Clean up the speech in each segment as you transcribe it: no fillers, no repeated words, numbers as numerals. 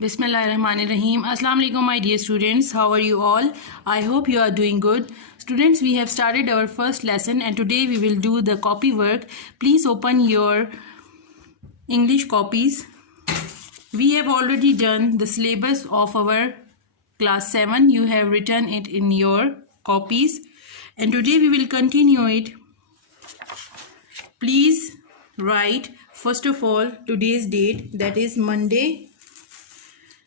Bismillahirrahmanirrahim. Assalamu alaikum, my dear students. How are you all? I hope you are doing good. Students, we have started our first lesson and today we will do the copy work. Please open your English copies. We have already done the syllabus of our class 7. You have written it in your copies and today we will continue it. Please write first of all today's date, that is Monday,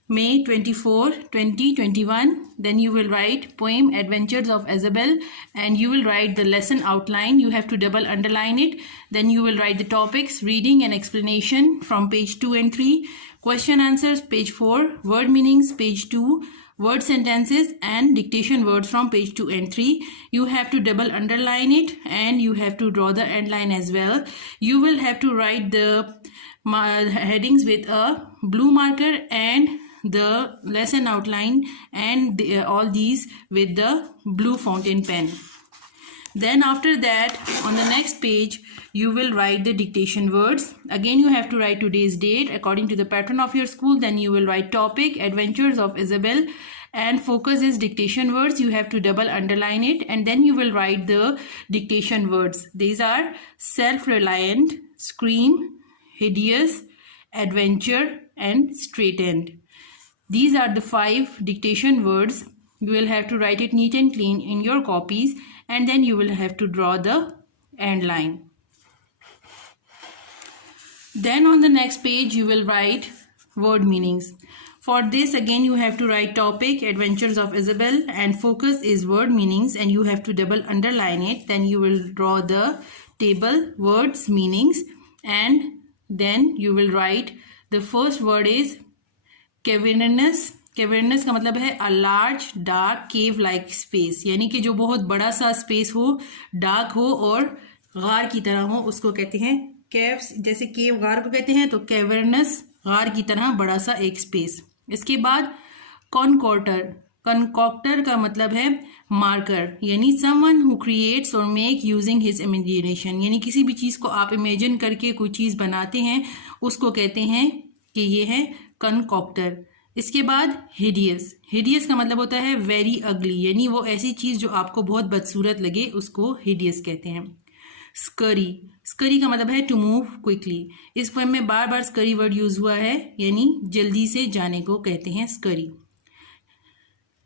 May 24, 2021. Then you will write poem Adventures of Isabel and you will write the lesson outline. You have to double underline it. Then you will write the topics, reading and explanation from page 2 and 3, question answers page 4, word meanings page 2, word sentences and dictation words from page 2 and 3. You have to double underline it and you have to draw the end line as well. You will have to write the headings with a blue marker and the lesson outline and all these with the blue fountain pen. Then after that, on the next page you will write the dictation words. Again you have to write today's date according to the pattern of your school. Then you will write topic Adventures of Isabel and focus is dictation words. You have to double underline it and then you will write the dictation words. These are self-reliant, scream, hideous, adventure and straightened. These are the 5 dictation words. You will have to write it neat and clean in your copies and then you will have to draw the end line. Then on the next page you will write word meanings. For this again you have to write topic Adventures of Isabel and focus is word meanings and you have to double underline it. Then you will draw the table words meanings and then you will write the first word is cavernous. Cavernous का मतलब है a large dark cave like space, यानी कि जो बहुत बड़ा सा space हो, डार्क हो और गार की तरह हो, उसको कहते हैं केव्स. जैसे केव गार को कहते हैं तो कैवर्नस गार की तरह बड़ा सा एक स्पेस. इसके बाद कॉनकॉर्टर. कनकॉक्टर का मतलब है मार्कर, यानी समवन हु क्रिएट्स और मेक यूजिंग हिज इमेजिनेशन, यानी किसी भी चीज़ को आप इमेजिन करके कोई चीज़ बनाते हैं उसको कहते हैं कि ये है कनकॉक्टर. इसके बाद हिडियस. हिडियस का मतलब होता है वेरी अगली, यानी वो ऐसी चीज़ जो आपको बहुत बदसूरत लगे उसको हिडियस कहते हैं. स्करी. स्करी का मतलब है टू मूव क्विकली. इस पोएम में बार बार स्करी वर्ड यूज हुआ है, यानी जल्दी से जाने को कहते हैं scurry.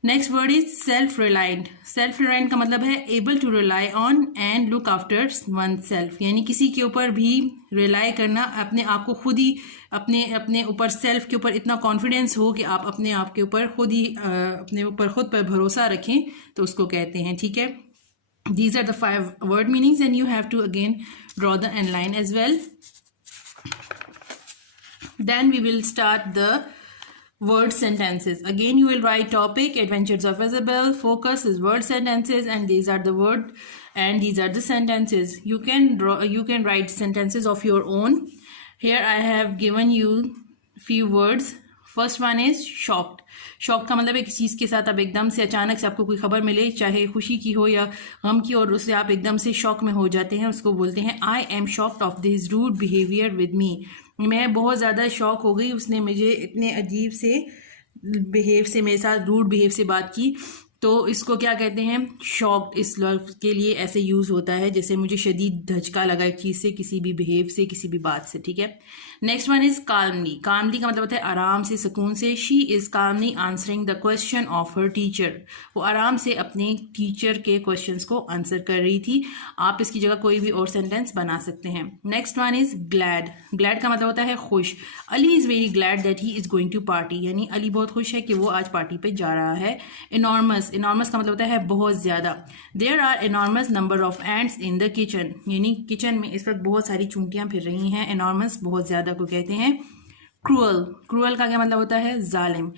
Next word is self reliant. Self reliant का मतलब है able to rely on and look after oneself, यानी किसी के ऊपर भी रिलाई करना, अपने आप को खुद ही अपने ऊपर सेल्फ के ऊपर इतना कॉन्फिडेंस हो कि आप अपने आप के ऊपर खुद ही अपने ऊपर खुद पर भरोसा रखें, तो उसको कहते हैं. ठीक है, these are the 5 word meanings and you have to again draw the end line as well. Then we will start the word sentences. Again you will write topic Adventures of Isabel, focus is word sentences and these are the word and these are the sentences. You can write sentences of your own. Here I have given you few words. First one is shocked. Shock का मतलब है किसी चीज़ के साथ आप एकदम से अचानक से आपको कोई खबर मिले, चाहे खुशी की हो या गम की, और उससे आप एकदम से शॉक में हो जाते हैं, उसको बोलते हैं I am shocked of this rude behaviour with me. मैं बहुत ज़्यादा शॉक हो गई, उसने मुझे इतने अजीब से बिहेव से मेरे साथ रूड बिहेव से बात की. तो इसको क्या कहते हैं, शॉक्ड. इस लफ्ज़ के लिए ऐसे यूज़ होता है जैसे मुझे शदीद धचका लगा एक चीज़ से, किसी भी बिहेव से, किसी भी बात से. ठीक है. Next one is calmly. Calmly का मतलब होता है आराम से, सुकून से. She is calmly answering the question of her teacher. वो आराम से अपने टीचर के क्वेश्चंस को आंसर कर रही थी. आप इसकी जगह कोई भी और सेंटेंस बना सकते हैं. Next one is glad. Glad का मतलब होता है खुश. Ali is very glad that he is going to party, यानी अली बहुत खुश है कि वो आज पार्टी पे जा रहा है. इनॉर्मस. इनॉर्मस का मतलब होता है बहुत ज़्यादा. There are enormous number of ants in the kitchen, यानी किचन में इस वक्त बहुत सारी चूंटियाँ फिर रही हैं. इनॉर्मस बहुत ज़्यादा को कहते हैं. क्रूअल. क्रूअल का क्या मतलब होता है जालिम.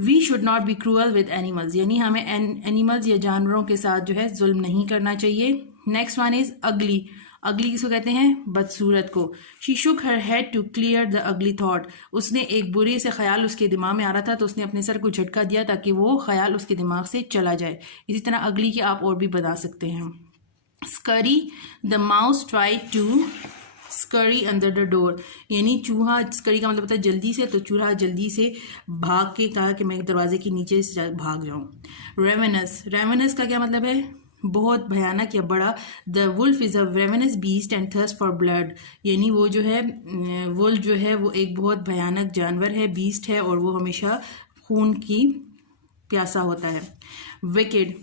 We should not be cruel with animals, यानी हमें एनिमल्स या जानवरों के साथ जो है जुल्म नहीं करना चाहिए. नेक्स्ट वन इज अगली. अगली किसको कहते हैं, बदसूरत को. She shook her head to clear the ugly thought. उसने एक बुरे से ख्याल उसके दिमाग में आ रहा था तो उसने अपने सर को झटका दिया ताकि वो ख्याल उसके दिमाग से चला जाए. इसी तरह अगली के आप और भी बता सकते हैं. Scurry. The mouse tried to scurry under the door, यानी चूहा, scurry का मतलब होता है जल्दी से, तो चूहा जल्दी से भाग के कहा कि मैं दरवाजे के नीचे से भाग जाऊं. Ravenous, ravenous का क्या मतलब है? बहुत भयानक या बड़ा. The wolf is a ravenous beast and thirst for blood, यानी वो जो है वुल्फ जो है वो एक बहुत भयानक जानवर है, बीस्ट है, और वो हमेशा खून की प्यासा होता है. Wicked,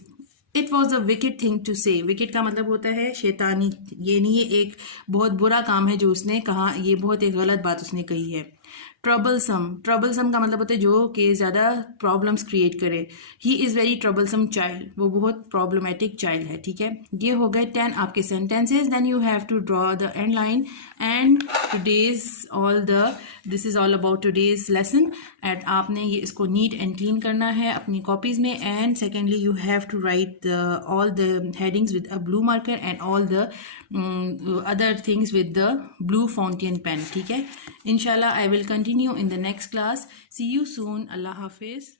it was a wicked thing to say. Wicked का मतलब होता है शैतानी, यानी ये एक बहुत बुरा काम है जो उसने कहा, ये बहुत एक गलत बात उसने कही है. ट्रबलसम, ट्रबलसम का मतलब होता है जो कि ज़्यादा प्रॉब्लम्स क्रिएट करे. He is very troublesome child, वो बहुत प्रॉब्लमेटिक चाइल्ड है. ठीक है, ये हो गए 10 आपके sentences. Then you have to draw the end line and today's all the this is all about today's lesson. And आपने ये इसको नीट एंड क्लीन करना है अपनी कॉपीज़ में. And secondly you have to write all the headings with a blue marker and all the other things with the blue fountain pen. ठीक है, inshallah I will continue in the next class. See you soon. Allah Hafiz.